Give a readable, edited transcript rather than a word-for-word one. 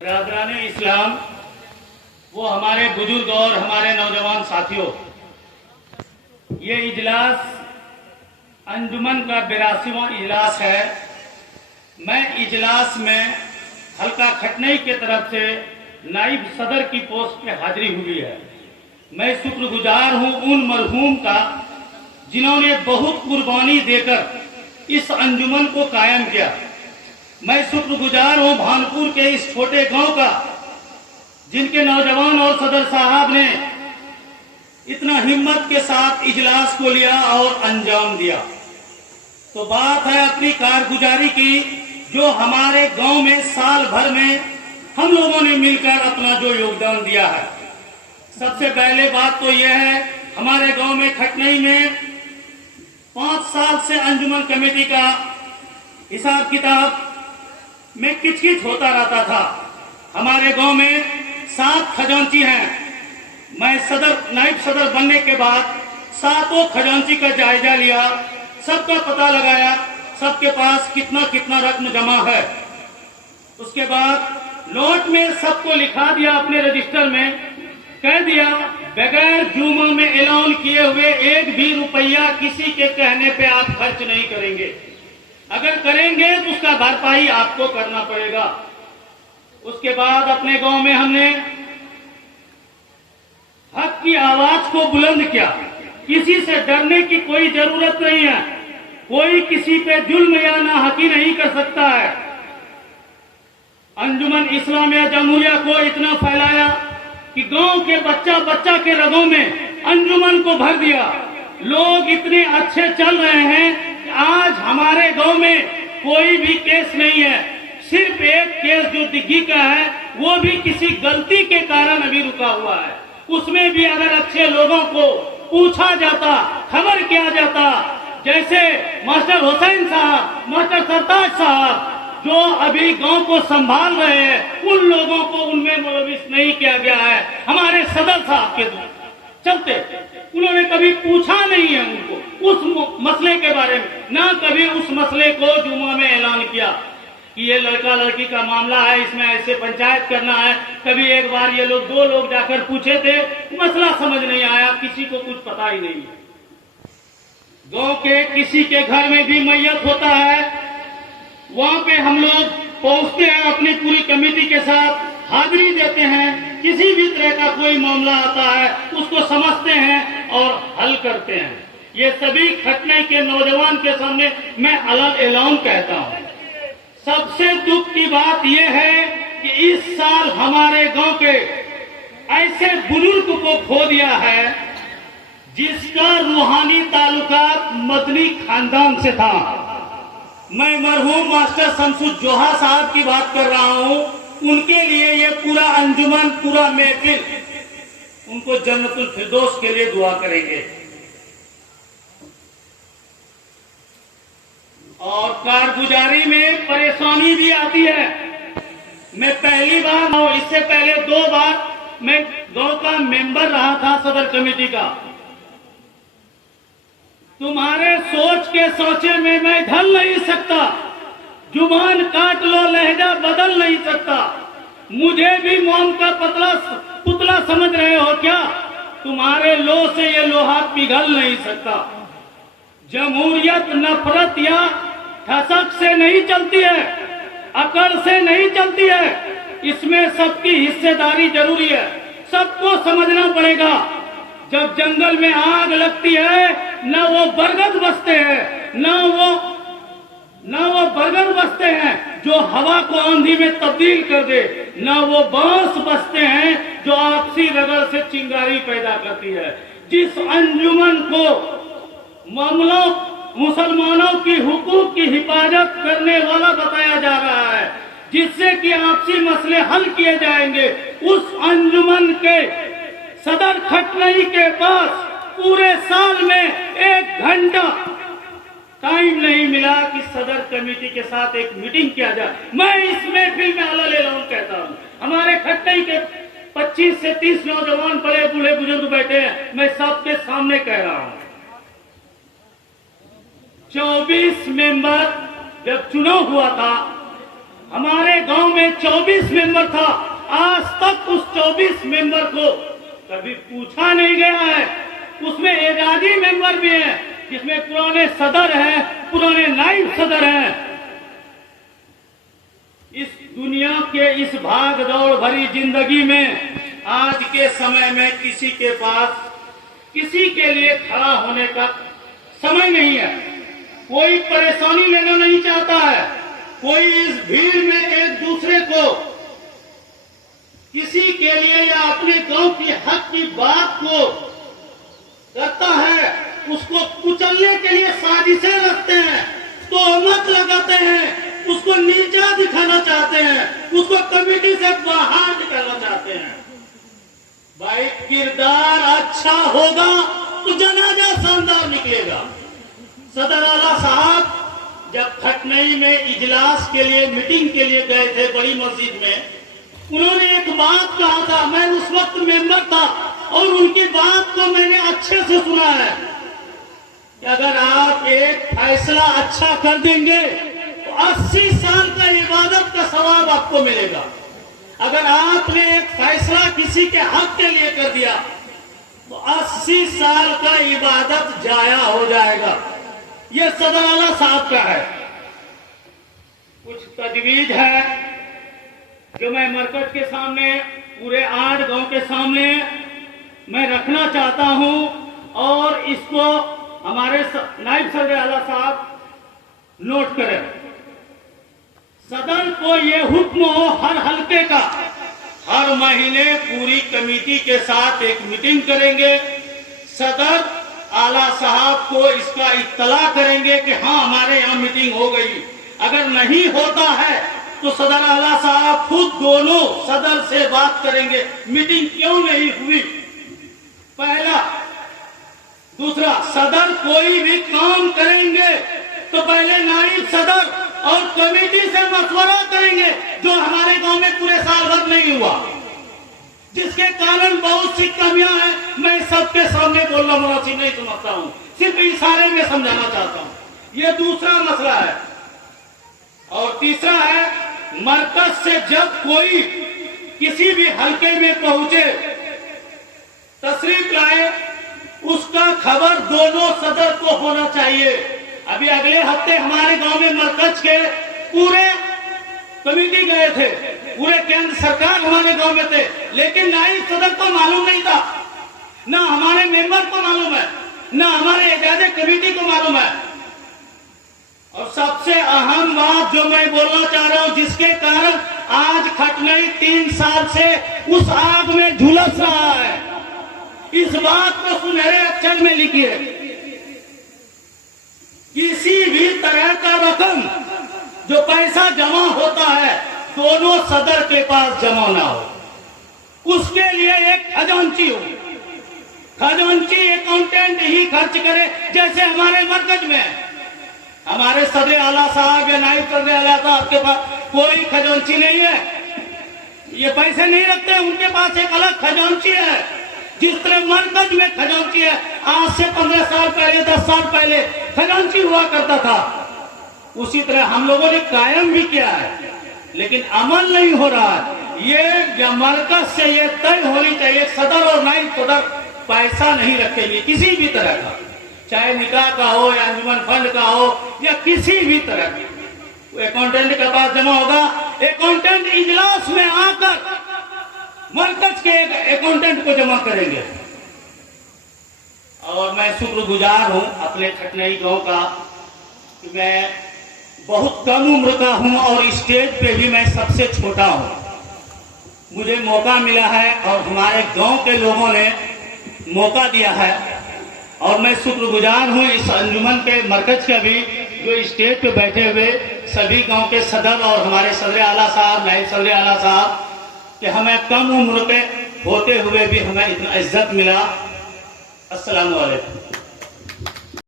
बरादरान इस्लाम, वो हमारे बुजुर्ग और हमारे नौजवान साथियों, ये इजलास अंजुमन का 82वां इजलास है। मैं इजलास में हल्का खटनई के तरफ से नाइब सदर की पोस्ट पे हाजिरी हुई है। मैं शुक्रगुजार हूँ उन मरहूम का जिन्होंने बहुत कुर्बानी देकर इस अंजुमन को कायम किया। मैं शुक्रगुजार हूँ भानपुर के इस छोटे गांव का, जिनके नौजवान और सदर साहब ने इतना हिम्मत के साथ इजलास को लिया और अंजाम दिया। तो बात है अपनी कारगुजारी की, जो हमारे गांव में साल भर में हम लोगों ने मिलकर अपना जो योगदान दिया है। सबसे पहले बात तो यह है, हमारे गांव में खटनई में 5 साल से अंजुमन कमेटी का हिसाब किताब में किचकिच होता रहता था। हमारे गांव में 7 खजांची हैं। मैं नाइब सदर बनने के बाद 7 खजांची का जायजा लिया, सबका पता लगाया, सबके पास कितना कितना रकम जमा है। उसके बाद नोट में सबको लिखा दिया, अपने रजिस्टर में कह दिया, बगैर जुमा में ऐलान किए हुए 1 भी रुपया किसी के कहने पे आप खर्च नहीं करेंगे। अगर करेंगे तो उसका भरपाई आपको करना पड़ेगा। उसके बाद अपने गांव में हमने हक की आवाज को बुलंद किया। किसी से डरने की कोई जरूरत नहीं है। कोई किसी पे जुल्म या नाहकी नहीं कर सकता है। अंजुमन इस्लामिया जमहूरिया को इतना फैलाया कि गांव के बच्चा बच्चा के रगों में अंजुमन को भर दिया। लोग इतने अच्छे चल रहे हैं, आज हमारे गांव में कोई भी केस नहीं है। सिर्फ एक केस जो दिग्गी का है, वो भी किसी गलती के कारण अभी रुका हुआ है। उसमें भी अगर अच्छे लोगों को पूछा जाता, खबर किया जाता, जैसे मास्टर हुसैन साहब, मास्टर सरताज साहब जो अभी गांव को संभाल रहे हैं, उन लोगों को उनमें मुलविस नहीं किया गया है। हमारे सदर साहब के चलते उन्होंने कभी पूछा नहीं है उनको उस मसले के बारे में, ना कभी उस मसले को जुमा में ऐलान किया कि ये लड़का लड़की का मामला है, इसमें ऐसे पंचायत करना है। कभी एक बार ये लोग 2 लोग जाकर पूछे थे, मसला समझ नहीं आया, किसी को कुछ पता ही नहीं। गांव के किसी के घर में भी मैयत होता है, वहां पे हम लोग पहुंचते हैं, अपनी पूरी कमेटी के साथ हाजिरी देते हैं। किसी भी तरह का कोई मामला आता है, उसको समझते हैं और हल करते हैं। ये सभी खटनई के नौजवान के सामने मैं अलग ऐलान कहता हूँ। सबसे दुख की बात यह है कि इस साल हमारे गांव के ऐसे बुजुर्ग को खो दिया है, जिसका रूहानी ताल्लुकात मदनी खानदान से था। मैं मरहूम मास्टर शमसुद्दौला साहब की बात कर रहा हूँ। उनके लिए ये पूरा अंजुमन, पूरा महफिल, उनको जन्नतुल फिरदौस के लिए दुआ करेंगे। और कारगुजारी में परेशानी भी आती है। मैं पहली बार, इससे पहले 2 बार मैं गांव का मेंबर रहा था, सदर कमेटी का। तुम्हारे सोच के सोचे में मैं ढल नहीं सकता, जुबान काट लो लहजा बदल नहीं सकता। मुझे भी मोम का पुतला समझ रहे हो क्या? तुम्हारे लो से ये लोहा पिघल नहीं सकता। जमहूरियत नफरत या ठसक से नहीं चलती है, अकड़ से नहीं चलती है। इसमें सबकी हिस्सेदारी जरूरी है, सबको समझना पड़ेगा। जब जंगल में आग लगती है, न वो बरगद बसते हैं, न वो बरगद बसते हैं जो हवा को आंधी में तब्दील कर दे, न वो बांस बसते हैं जो आपसी रगड़ से चिंगारी पैदा करती है। जिस अंजुमन को मामलों मुसलमानों की हुकूक की हिफाजत करने वाला बताया जा रहा है, जिससे कि आपसी मसले हल किए जाएंगे, उस अंजुमन के सदर खटनई के पास पूरे साल में 1 घंटा टाइम नहीं मिला कि सदर कमेटी के साथ एक मीटिंग किया जाए। मैं इस महफिल में अलग ऐलान कहता हूँ, हमारे खटनई के 25 से 30 नौजवान बड़े बूढ़े बुजुर्ग बैठे हैं, मैं सबके सामने कह रहा हूँ। 24 मेंबर जब चुनाव हुआ था, हमारे गांव में 24 मेंबर था, आज तक उस 24 मेंबर को कभी पूछा नहीं गया है। उसमें एजाजी मेंबर भी हैं, जिसमें पुराने सदर हैं, पुराने नायब सदर हैं। इस दुनिया के इस भाग दौड़ भरी जिंदगी में आज के समय में किसी के पास किसी के लिए खड़ा होने का समय नहीं है। कोई परेशानी लेना नहीं चाहता है। कोई इस भीड़ में एक दूसरे को किसी के लिए या अपने गांव की हक की बात को करता है, उसको कुचलने के लिए साजिशें रखते हैं, तोहमत लगाते हैं, उसको नीचा दिखाना चाहते हैं, उसको कमेटी से बाहर निकालना चाहते हैं। भाई किरदार अच्छा होगा तो जनाजा शानदार निकलेगा। सदर आला साहब जब खटनई में इजलास के लिए मीटिंग के लिए गए थे बड़ी मस्जिद में, उन्होंने एक बात कहा था, मैं उस वक्त मेंबर था और उनकी बात को मैंने अच्छे से सुना है कि अगर आप एक फैसला अच्छा कर देंगे तो 80 साल का इबादत का सवाब आपको मिलेगा। अगर आपने एक फैसला किसी के हक के लिए कर दिया तो 80 साल का इबादत जाया हो जाएगा। यह सदर आला साहब का है। कुछ तजवीज है जो मैं मरकज के सामने, पूरे 8 गांव के सामने मैं रखना चाहता हूं और इसको हमारे नायब सदर आला साहब नोट करें। सदन को ये हुक्म हो हर हल्के का, हर महीने पूरी कमेटी के साथ एक मीटिंग करेंगे, सदर आला साहब को इसका इत्तला करेंगे कि हाँ हमारे यहाँ मीटिंग हो गई। अगर नहीं होता है तो सदर आला साहब खुद दोनों सदर से बात करेंगे, मीटिंग क्यों नहीं हुई, पहला। दूसरा, सदर कोई भी काम करेंगे तो पहले नायब सदर और कमेटी से मशवरा करेंगे, जो हमारे गांव में पूरे साल भर नहीं हुआ, जिसके कारण बहुत सी कमियां हैं। मैं सबके सामने बोलना मुनासिब नहीं समझता हूं, सिर्फ इशारे में समझाना चाहता हूं। यह दूसरा मसला है। और तीसरा है, मरकज से जब कोई किसी भी हलके में पहुंचे, तशरीफ लाए, उसका खबर दोनों सदर को होना चाहिए। अभी अगले हफ्ते हमारे गांव में मरकज के पूरे कमेटी गए थे, पूरे केंद्र सरकार हमारे गांव में थे, लेकिन नायब सदर को मालूम नहीं था, ना हमारे मेंबर को मालूम है, ना हमारे एजाजे कमेटी को मालूम है। और सबसे अहम बात जो मैं बोलना चाह रहा हूं, जिसके कारण आज खटनई 3 साल से उस आग में झुलस रहा है, इस बात को सुनहरे अक्षर में लिखिए। किसी भी तरह का रकम जो पैसा जमा होता है दोनों सदर के पास जमा ना हो, उसके लिए एक खजांची हो। खजांची अकाउंटेंट ही खर्च करे, जैसे हमारे मरकज में हमारे सदर आला साहब या नायब सदर आला साहब के पास कोई खजांची नहीं है, ये पैसे नहीं रखते, उनके पास एक अलग खजांची है। जिस तरह मरकज में खजांची है, आज से 15 साल पहले 10 साल पहले खजांची हुआ करता था, उसी तरह हम लोगों ने कायम भी किया है, लेकिन अमल नहीं हो रहा है। ये मरकज से ये तय होनी चाहिए, सदर और नायब सदर पैसा नहीं रखेंगे किसी भी तरह का, चाहे निकाह का हो या अंजुमन फंड का हो या किसी भी तरह का। अकाउंटेंट के पास जमा होगा, अकाउंटेंट इजलास में आकर मरकज के अकाउंटेंट को जमा करेंगे। और मैं शुक्रगुजार हूं अपने खटनई गांव का कि मैं बहुत कम उम्र का हूं और स्टेज पे भी मैं सबसे छोटा हूं। मुझे मौका मिला है और हमारे गांव के लोगों ने मौका दिया है और मैं शुक्रगुजार हूं इस अंजुमन के मरकज का भी, जो स्टेज पे बैठे हुए सभी गांव के सदर और हमारे सदर आला साहब, नायब सदर आला साहब, कि हमें कम उम्र के होते हुए भी हमें इतना इज्जत मिला। अस्सलाम वालेकुम।